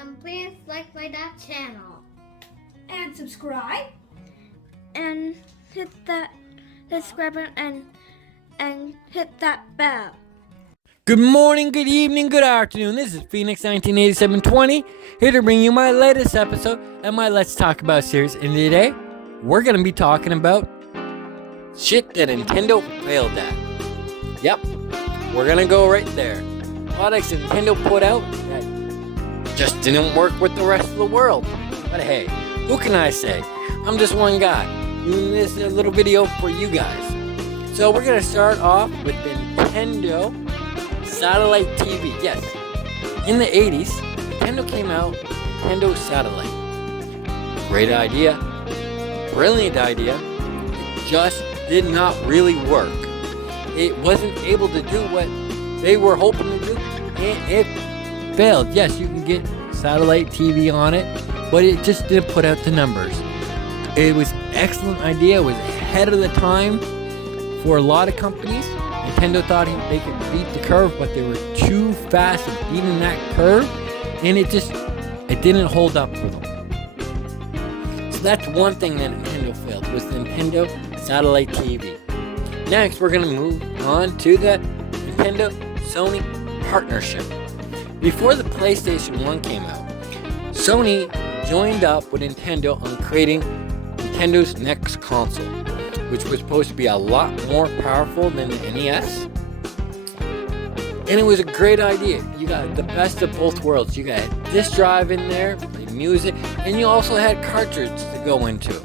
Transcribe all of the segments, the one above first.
And please like my channel. And subscribe. And hit that subscribe button and hit that bell. Good morning, good evening, good afternoon. This is Phoenix 198720 here to bring you my latest episode and my Let's Talk About series. And today, we're going to be talking about shit that Nintendo failed at. Yep, we're going to go right there. Products that Nintendo put out that just didn't work with the rest of the world. But hey, who can I say? I'm just one guy doing this little video for you guys. So we're going to start off with the Nintendo Satellite TV. Yes, in the 80s, Nintendo came out with Nintendo Satellite. Great idea, brilliant idea, it just did not really work. It wasn't able to do what they were hoping to do, and it failed. Yes, you can get satellite TV on it, but it just didn't put out the numbers. It was an excellent idea, it was ahead of the time for a lot of companies. Nintendo thought they could beat the curve, but they were too fast at beating that curve, and it didn't hold up for them. So that's one thing that Nintendo failed, was the Nintendo Satellite TV. Next, we're going to move on to the Nintendo-Sony partnership. Before the PlayStation 1 came out, Sony joined up with Nintendo on creating Nintendo's next console, which was supposed to be a lot more powerful than the NES. And it was a great idea. You got the best of both worlds. You got a disc drive in there, play music, and you also had cartridges to go into.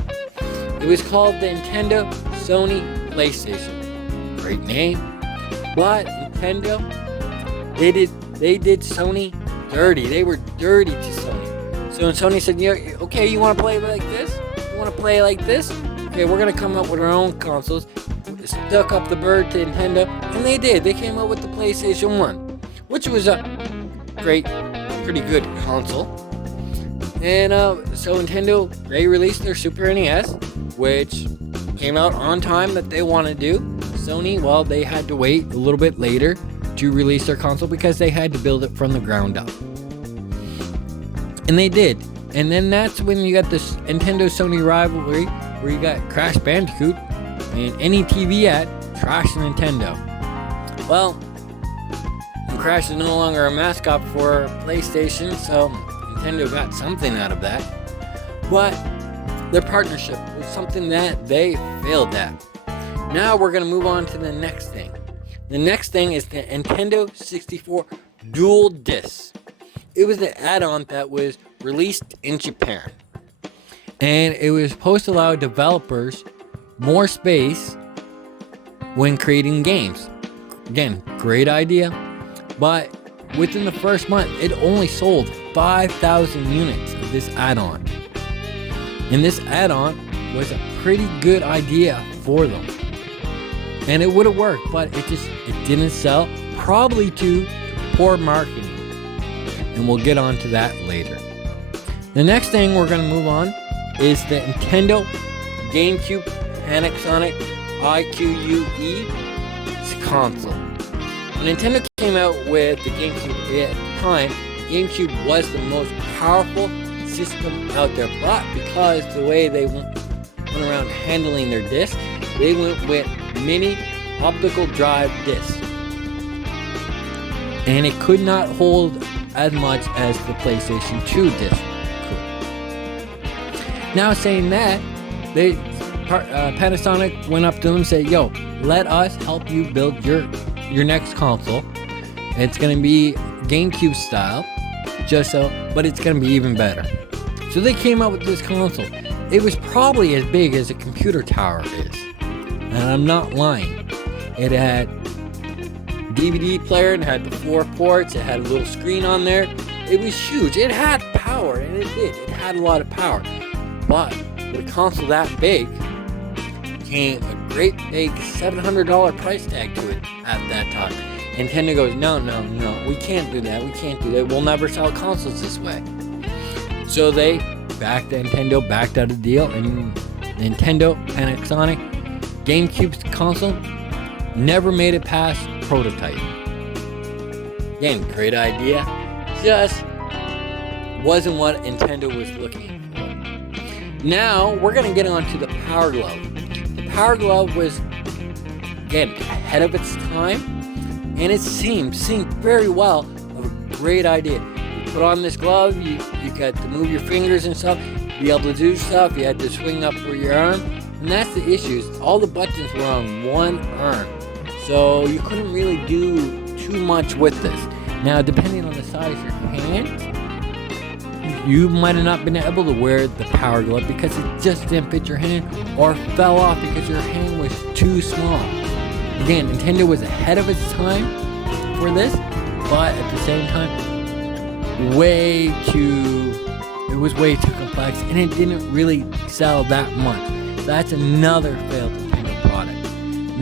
It was called the Nintendo Sony PlayStation. Great name. But Nintendo, they did Sony dirty. They were dirty to Sony. So when Sony said, yeah, okay, you want to play like this? You want to play like this? Okay, we're going to come up with our own consoles. Stuck up the bird to Nintendo, and they did. They came out with the PlayStation 1, which was a great, pretty good console. And so Nintendo, they released their Super NES, which came out on time that they wanted to do. Sony, well, they had to wait a little bit later to release their console because they had to build it from the ground up. And they did. And then that's when you got this Nintendo-Sony rivalry, where you got Crash Bandicoot and any TV ad trash Nintendo. Well, Crash is no longer a mascot for PlayStation, so Nintendo got something out of that. But their partnership was something that they failed at. Now we're going to move on to the next thing. The next thing is the Nintendo 64 Dual Disc. It was an add-on that was released in Japan. And it was supposed to allow developers more space when creating games. Again, great idea. But within the first month, it only sold 5,000 units of this add-on. And this add-on was a pretty good idea for them. And it would have worked, but it didn't sell, probably due to poor marketing. And we'll get on to that later. The next thing we're going to move on is the Nintendo GameCube Panasonic IQUE console. When Nintendo came out with the GameCube at the time, GameCube was the most powerful system out there, but because the way they went around handling their discs, they went with mini optical drive discs. And it could not hold as much as the PlayStation 2 disc could. Now saying that, Panasonic went up to them and said, yo, let us help you build your next console. It's going to be GameCube style, but it's going to be even better. So they came out with this console. It was probably as big as a computer tower is. And I'm not lying. It had DVD player and had the 4 ports. It had a little screen on there. It was huge. It had power, and it did. It had a lot of power. But with a console that big came a great big $700 price tag to it at that time. Nintendo goes, no, we can't do that. We'll never sell consoles this way. So Nintendo backed out a deal, and Nintendo Panasonic GameCube's console never made it past prototype. Again, great idea. Just wasn't what Nintendo was looking for. Now, we're going to get on to the Power Glove. The Power Glove was, again, ahead of its time, and it seemed very well of a great idea. You put on this glove, you got to move your fingers and stuff, be able to do stuff, you had to swing up for your arm, and that's the issue. All the buttons were on one arm, so you couldn't really do too much with this. Now, depending on the size of your hand, you might have not been able to wear the Power Glove because it just didn't fit your hand, or fell off because your hand was too small. Again, Nintendo was ahead of its time for this, but at the same time, it was way too complex, and it didn't really sell that much. So that's another failed Nintendo product.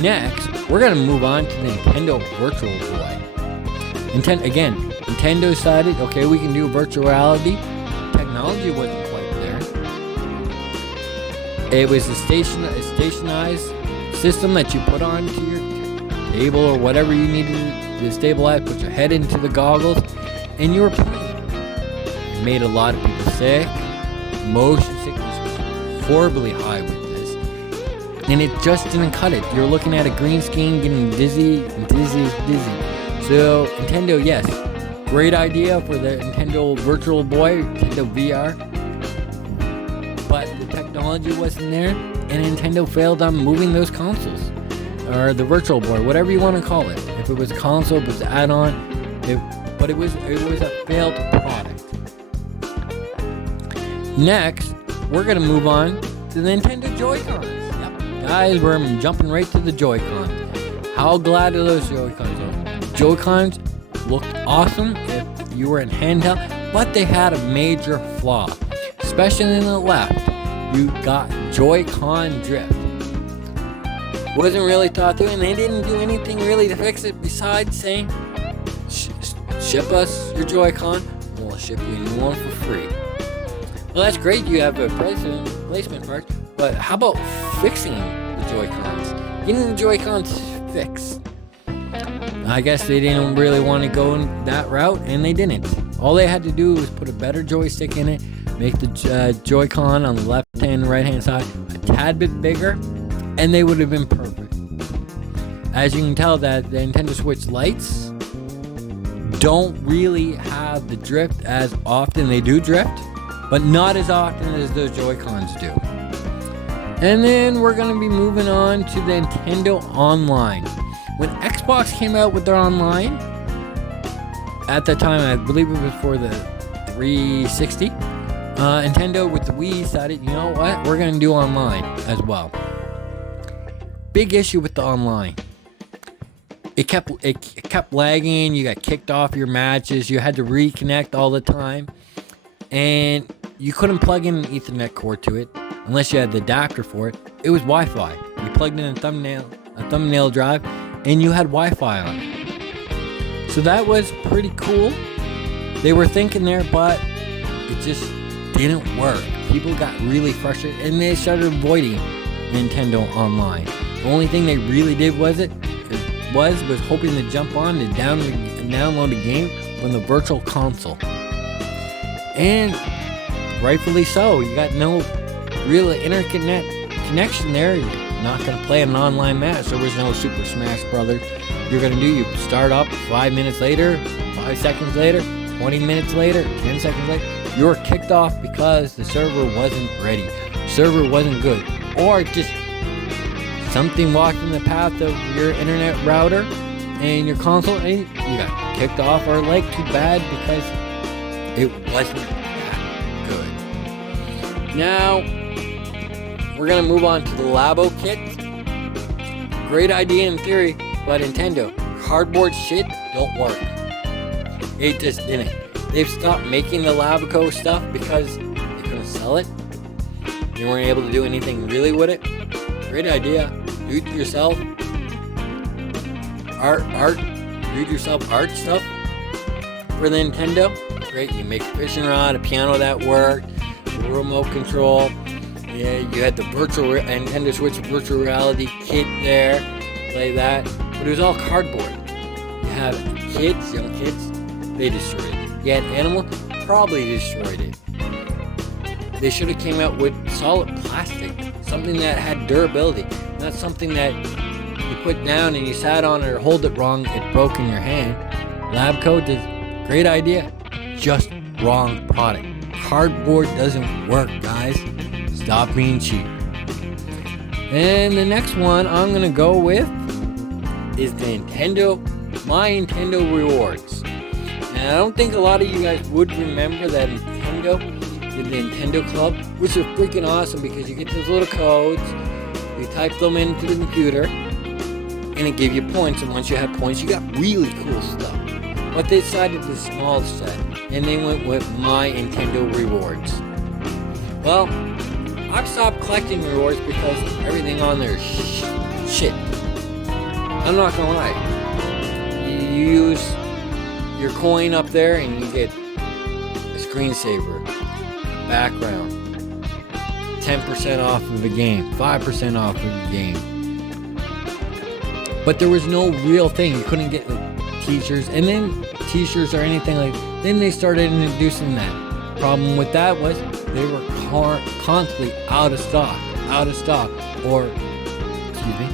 Next, we're going to move on to the Nintendo Virtual Boy. Nintendo decided, okay, we can do virtual reality. Technology wasn't quite there. It was a stationized system that you put onto your table or whatever you needed to stabilize, put your head into the goggles, and you were playing. It made a lot of people sick. Motion sickness was horribly high with this, and it just didn't cut it. You're looking at a green screen, getting dizzy. So Nintendo, yes, great idea for the Nintendo Virtual Boy, Nintendo VR, but the technology wasn't there, and Nintendo failed on moving those consoles, or the Virtual Boy, whatever you want to call it. If it was a console, it was an add-on, but it was a failed product. Next, we're gonna move on to the Nintendo Joy-Cons. Yep, guys, we're jumping right to the Joy-Cons. How glad are those Joy-Cons are? Joy-Cons looked awesome if you were in handheld, but they had a major flaw, especially in the left. You got Joy-Con drift. Wasn't really thought through, and they didn't do anything really to fix it besides saying, ship us your Joy-Con, and we'll ship you a new one for free. Well, that's great, you have a replacement part, but how about fixing the Joy-Cons? Getting the Joy-Cons fixed. I guess they didn't really want to go in that route, and they didn't. All they had to do was put a better joystick in it, make the Joy-Con on the left hand and right hand side a tad bit bigger, and they would have been perfect. As you can tell, that the Nintendo Switch Lites don't really have the drift as often. They do drift, but not as often as those Joy-Cons do. And then we're going to be moving on to the Nintendo Online. When Xbox came out with their online, at that time, I believe it was for the 360, Nintendo with the Wii decided, you know what, we're going to do online as well. Big issue with the online. It kept lagging, you got kicked off your matches, you had to reconnect all the time, and you couldn't plug in an Ethernet cord to it unless you had the adapter for it. It was Wi-Fi. You plugged in a thumbnail drive, and you had Wi-Fi on it. So that was pretty cool. They were thinking there, but it just didn't work. People got really frustrated, and they started avoiding Nintendo Online. The only thing they really did was hoping to jump on and download a game from the Virtual Console. And rightfully so. You got no real internet connection there. You're not going to play an online match. There was no Super Smash Brothers. You're going to do, you start up 5 minutes later, 5 seconds later, 20 minutes later, 10 seconds later. You were kicked off because the server wasn't ready. The server wasn't good. Or just something walked in the path of your internet router and your console, and you got kicked off, or like, too bad because it wasn't that good. Now, we're going to move on to the Labo kit. Great idea in theory, but Nintendo, cardboard shit don't work. It just didn't. They've stopped making the Labico stuff because they couldn't sell it. They weren't able to do anything really with it. Great idea. Do it yourself. Do-it-yourself art stuff for the Nintendo. Great. You make a fishing rod, a piano that worked, the remote control. Yeah, you had the Nintendo Switch virtual reality kit there. Play that. But it was all cardboard. You have kids, young kids, they destroyed it. You had animals, probably destroyed it. They should have came out with solid plastic, something that had durability, not something that you put down and you sat on it or hold it wrong, it broke in your hand. Lab coat is great idea, just wrong product. Cardboard doesn't work, guys. Stop being cheap. And the next one I'm gonna go with is the My Nintendo Rewards. And I don't think a lot of you guys would remember that Nintendo did the Nintendo Club, which is freaking awesome because you get those little codes, you type them into the computer, and it gave you points. And once you had points, you got really cool stuff. But they decided to small set, and they went with My Nintendo Rewards. Well, I've stopped collecting rewards because everything on there is shit. I'm not gonna lie. You use your coin up there and you get a screensaver, background, 10% off of the game, 5% off of the game. But there was no real thing. You couldn't get like t-shirts, and then t-shirts or anything like. Then they started introducing that. Problem with that was they were constantly out of stock, or excuse me,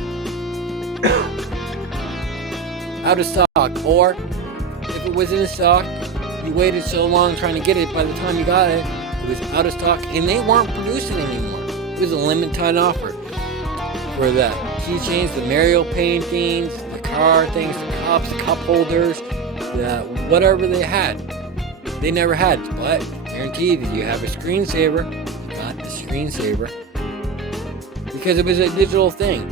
out of stock, or if it was in stock, you waited so long trying to get it. By the time you got it, it was out of stock, and they weren't producing anymore. It was a limited time offer for the keychains, the Mario paintings, the car things, the cups, the cup holders, the whatever they had. They never had, but guaranteed that you have a screensaver. You got the screensaver because it was a digital thing.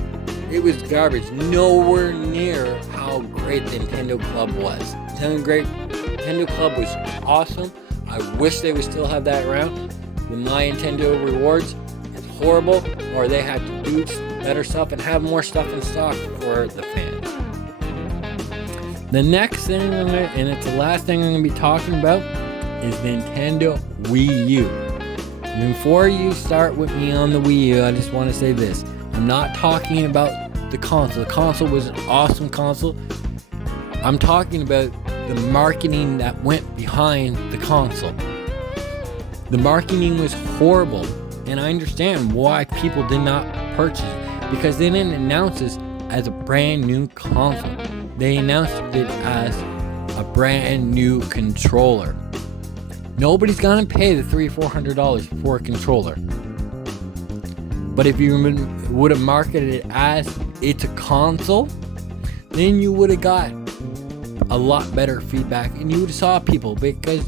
It was garbage, nowhere near how great the Nintendo Club was. Nintendo Club was awesome. I wish they would still have that around. The My Nintendo Rewards is horrible, or they had to do better stuff and have more stuff in stock for the fans. The next thing, and it's the last thing I'm going to be talking about, is Nintendo Wii U. And before you start with me on the Wii U, I just want to say this. I'm not talking about the console. The console was an awesome console. I'm talking about the marketing that went behind the console. The marketing was horrible, and I understand why people did not purchase it, because they didn't announce this as a brand new console. They announced it as a brand new controller. Nobody's gonna pay the $300-400 for a controller. But if you would have marketed it as it's a console, then you would have got a lot better feedback, and you would have saw people, because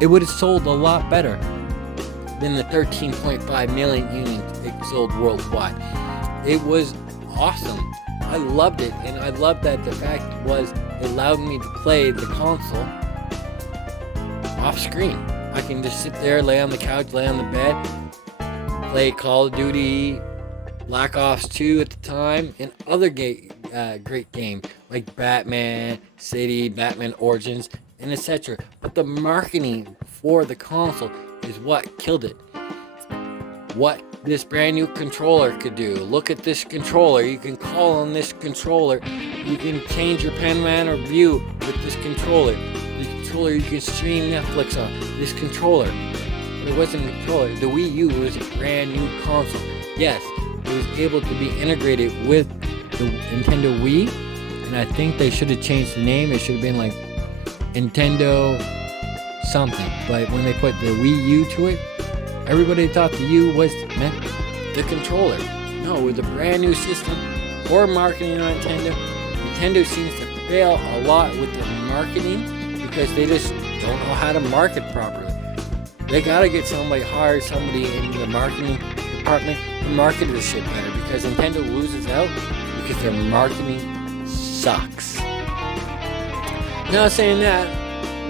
it would have sold a lot better than the 13.5 million units it sold worldwide. It was awesome. I loved it, and I loved that the fact was it allowed me to play the console off screen. I can just sit there, lay on the couch, lay on the bed, play Call of Duty, Black Ops 2 at the time, and other great games like Batman City, Batman Origins, and etc. But the marketing for the console is what killed it. What this brand new controller could do. Look at this controller. You can call on this controller. You can change your panorama view with this controller. This controller you can stream Netflix on. This controller. It wasn't a controller. The Wii U was a brand new console. Yes, it was able to be integrated with the Nintendo Wii, and I think they should have changed the name. It should have been like Nintendo something. But when they put the Wii U to it, everybody thought the U was meant the controller. No, it was a brand new system. Poor marketing on Nintendo. Nintendo seems to fail a lot with their marketing because they just don't know how to market properly. They gotta get hire somebody in the marketing department to market this shit better, because Nintendo loses out because their marketing sucks. Now saying that,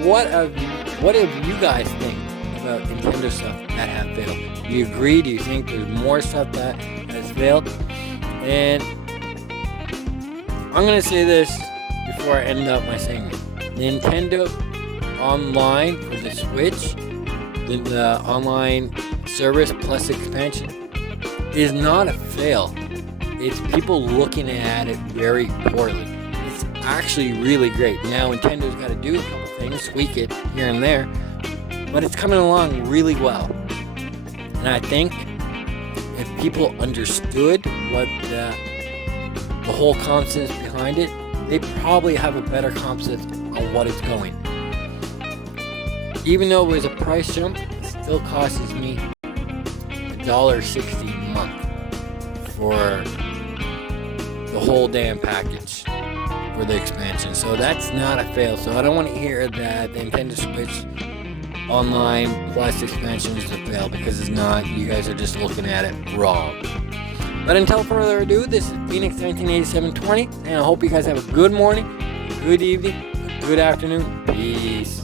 what do you guys think about Nintendo stuff that have failed? Do you agree? Do you think there's more stuff that has failed? And I'm gonna say this before I end up my segment. Nintendo Online for the Switch, the online service plus expansion, is not a fail. It's people looking at it very poorly. It's actually really great. Now Nintendo's got to do a couple things, tweak it here and there, but it's coming along really well. And I think if people understood what the whole concept behind it, they probably have a better concept on what it's going. Even though it was a price jump, it still costs me $1.60 a month for the whole damn package for the expansion. So that's not a fail. So I don't want to hear that the Nintendo Switch Online Plus expansion is a fail, because it's not. You guys are just looking at it wrong. But until further ado, this is Phoenix 1987-20, and I hope you guys have a good morning, good evening, good afternoon. Peace.